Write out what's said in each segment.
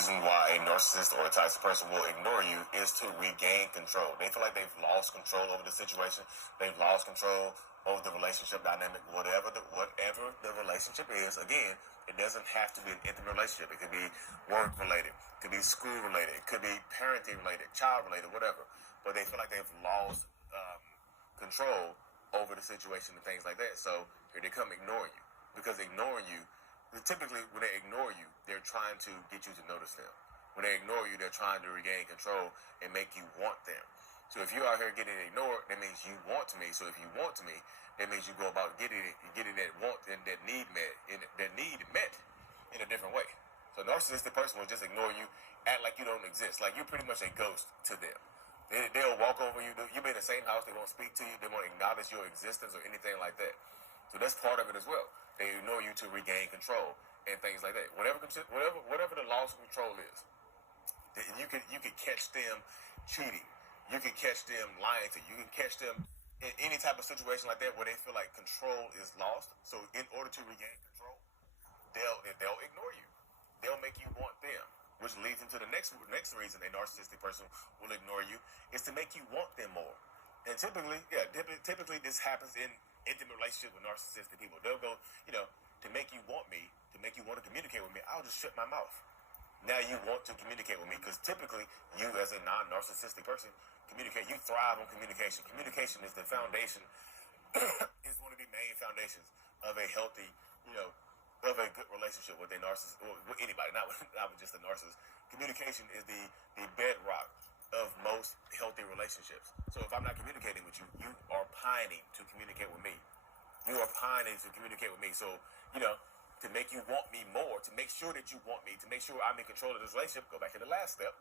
reason why a narcissist or a toxic person will ignore you is to regain control. They feel like they've lost control over the situation. They've lost control over the relationship dynamic, whatever the relationship is. Again, it doesn't have to be an intimate relationship. It could be work related, it could be school related, it could be parenting related, child related, whatever. But they feel like they've lost control over the situation and things like that. So here they come ignoring you. Because ignoring you, typically when they ignore you, they're trying to get you to notice them. When they ignore you, they're trying to regain control and make you want them. So if you're out here getting ignored, that means you want me. So if you want me, that means you go about getting that want and that need met in a different way. So a narcissistic person will just ignore you, act like you don't exist, like you're pretty much a ghost to them. They'll walk over you. You'll be in the same house. They won't speak to you. They won't acknowledge your existence or anything like that. So that's part of it as well. They ignore you to regain control and things like that. Whatever the loss of control is, you can catch them cheating. You can catch them lying to you. You can catch them in any type of situation like that where they feel like control is lost. So in order to regain control, they'll ignore you. They'll make you want them, which leads into the next reason a narcissistic person will ignore you is to make you want them more. And typically this happens in intimate relationships with narcissistic people. They'll go, to make you want me, to make you want to communicate with me, I'll just shut my mouth. Now you want to communicate with me because typically you as a non-narcissistic person you thrive on communication. Communication is the foundation, is one of the main foundations of a healthy, of a good relationship with a narcissist, or with anybody, not with just a narcissist. Communication is the bedrock of most healthy relationships. So if I'm not communicating with you, you are pining to communicate with me. You are pining to communicate with me. So, to make you want me more, to make sure that you want me, to make sure I'm in control of this relationship, go back to the last step,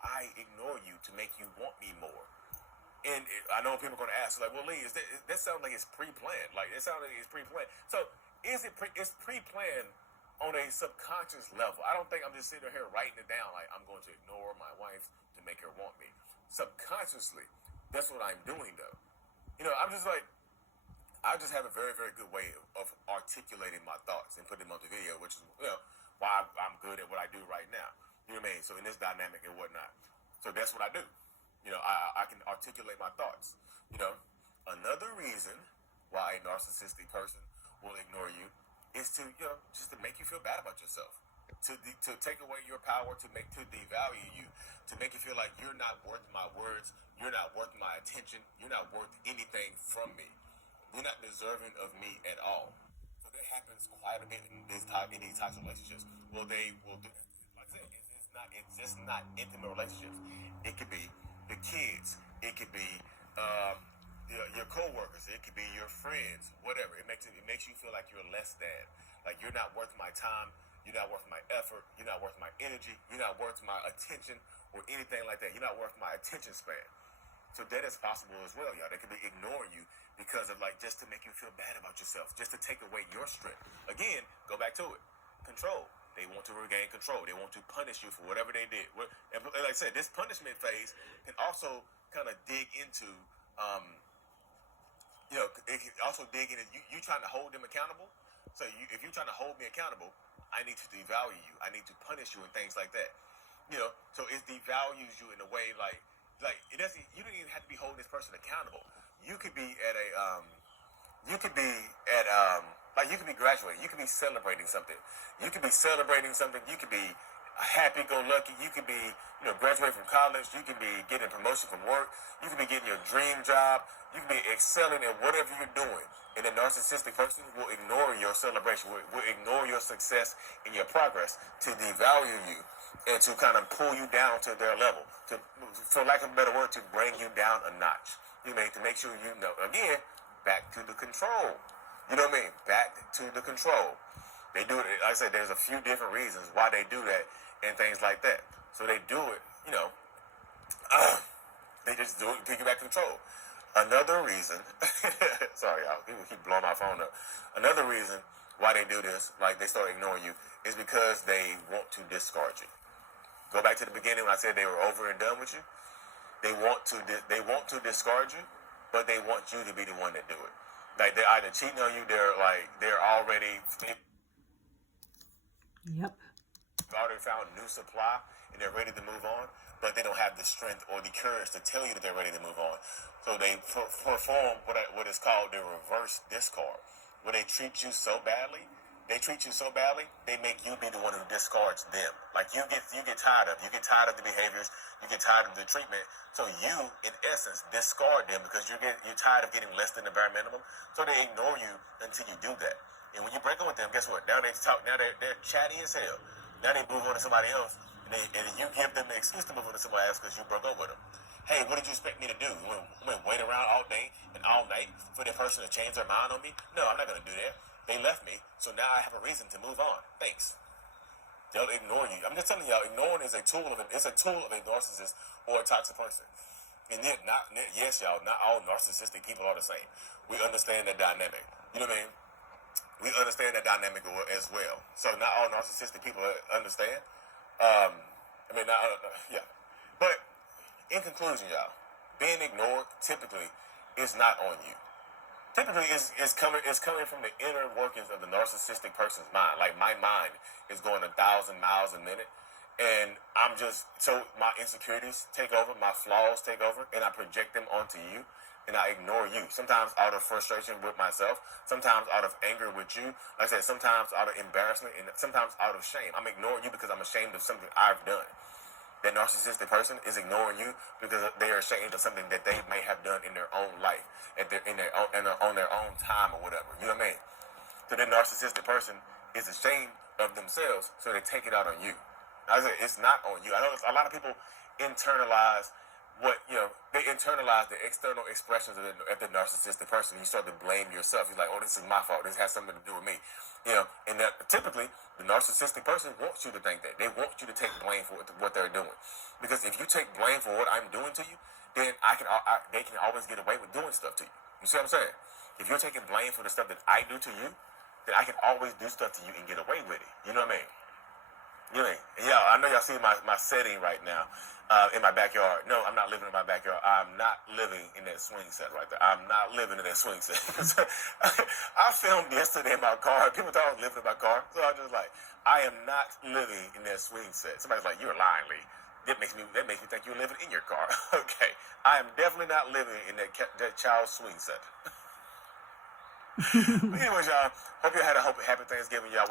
I ignore you to make you want me more. And I know people are going to ask, like, well, Lee, that sounds like it's pre-planned. Like, it sounds like it's pre-planned. So, it's pre-planned on a subconscious level. I don't think I'm just sitting here writing it down like I'm going to ignore my wife to make her want me. Subconsciously, that's what I'm doing, though. I'm just like, I just have a very, very good way of articulating my thoughts and putting them on the video, which is, why I'm good at what I do right now. You know what I mean? So in this dynamic and whatnot. So that's what I do. I can articulate my thoughts. Another reason why a narcissistic person will ignore you is to, just to make you feel bad about yourself. To take away your power, to devalue you, to make you feel like you're not worth my words, you're not worth my attention, you're not worth anything from me. You're not deserving of me at all. So that happens quite a bit in these types of relationships. Well, they will do that. Like I said, it's just not intimate relationships. It could be the kids. It could be your co-workers. It could be your friends. Whatever. It makes you feel like you're less than. Like you're not worth my time. You're not worth my effort. You're not worth my energy. You're not worth my attention or anything like that. You're not worth my attention span. So that is possible as well, y'all. They could be ignoring you because of just to make you feel bad about yourself, just to take away your strength. Again, go back to it. Control. They want to regain control. They want to punish you for whatever they did. And like I said, this punishment phase can also kind of dig into, it can also dig into you trying to hold them accountable. So if you're trying to hold me accountable, I need to devalue you. I need to punish you and things like that. So it devalues you in a way like it doesn't. You don't even have to be holding this person accountable. You could be at you could be graduating. You could be celebrating something. You could be celebrating something. You could be happy-go-lucky. You could be, graduating from college. You could be getting a promotion from work. You could be getting your dream job. You could be excelling at whatever you're doing. And a narcissistic person will ignore your celebration, will ignore your success and your progress to devalue you and to kind of pull you down to their level, to, for lack of a better word, to bring you down a notch. To make sure again, back to the control. You know what I mean? Back to the control. They do it, like I said, there's a few different reasons why they do that and things like that. So they do it, they just do it to get back control. Another reason, sorry, people keep blowing my phone up. Another reason why they do this, like they start ignoring you, is because they want to discard you. Go back to the beginning when I said they were over and done with you. They want to discard you, but they want you to be the one that do it. Like they're either cheating on you, they're already. Yep. already found new supply and they're ready to move on, but they don't have the strength or the courage to tell you that they're ready to move on. So they perform what is called the reverse discard, where they treat you so badly. They make you be the one who discards them. Like you get tired of the behaviors, you get tired of the treatment. So you, in essence, discard them because you're tired of getting less than the bare minimum. So they ignore you until you do that. And when you break up with them, guess what? Now they talk. Now they're chatty as hell. Now they move on to somebody else, and you give them the excuse to move on to somebody else because you broke up with them. Hey, what did you expect me to do? I'm gonna wait around all day and all night for that person to change their mind on me? No, I'm not gonna do that. They left me, so now I have a reason to move on. Thanks. They'll ignore you. I'm just telling y'all, ignoring is a tool of a narcissist or a toxic person. And yes, y'all, not all narcissistic people are the same. We understand that dynamic. You know what I mean? We understand that dynamic as well. So not all narcissistic people understand. Yeah. But in conclusion, y'all, being ignored typically is not on you. Typically, it's coming from the inner workings of the narcissistic person's mind. Like my mind is going 1,000 miles a minute, and so my insecurities take over, my flaws take over, and I project them onto you, and I ignore you. Sometimes out of frustration with myself, sometimes out of anger with you. Like I said, sometimes out of embarrassment, and sometimes out of shame. I'm ignoring you because I'm ashamed of something I've done. That narcissistic person is ignoring you because they are ashamed of something that they may have done in their own life, on their own time or whatever. You know what I mean? So the narcissistic person is ashamed of themselves, so they take it out on you. Like I said, it's not on you. I know a lot of people internalize they internalize the external expressions of the narcissistic person. You start to blame yourself. You're like, oh, this is my fault. This has something to do with me. And that typically the narcissistic person wants you to think that. They want you to take blame for what they're doing. Because if you take blame for what I'm doing to you, then they can always get away with doing stuff to you. You see what I'm saying? If you're taking blame for the stuff that I do to you, then I can always do stuff to you and get away with it. You know what I mean? You know, yeah, I know y'all see my setting right now in my backyard. No, I'm not living in my backyard. I'm not living in that swing set right there. I'm not living in that swing set. I filmed yesterday in my car. People thought I was living in my car. So I was just like, I am not living in that swing set. Somebody's like, you're lying, Lee. That makes me think you're living in your car. Okay. I am definitely not living in that child's swing set. But anyways, y'all, hope you had a happy Thanksgiving, y'all.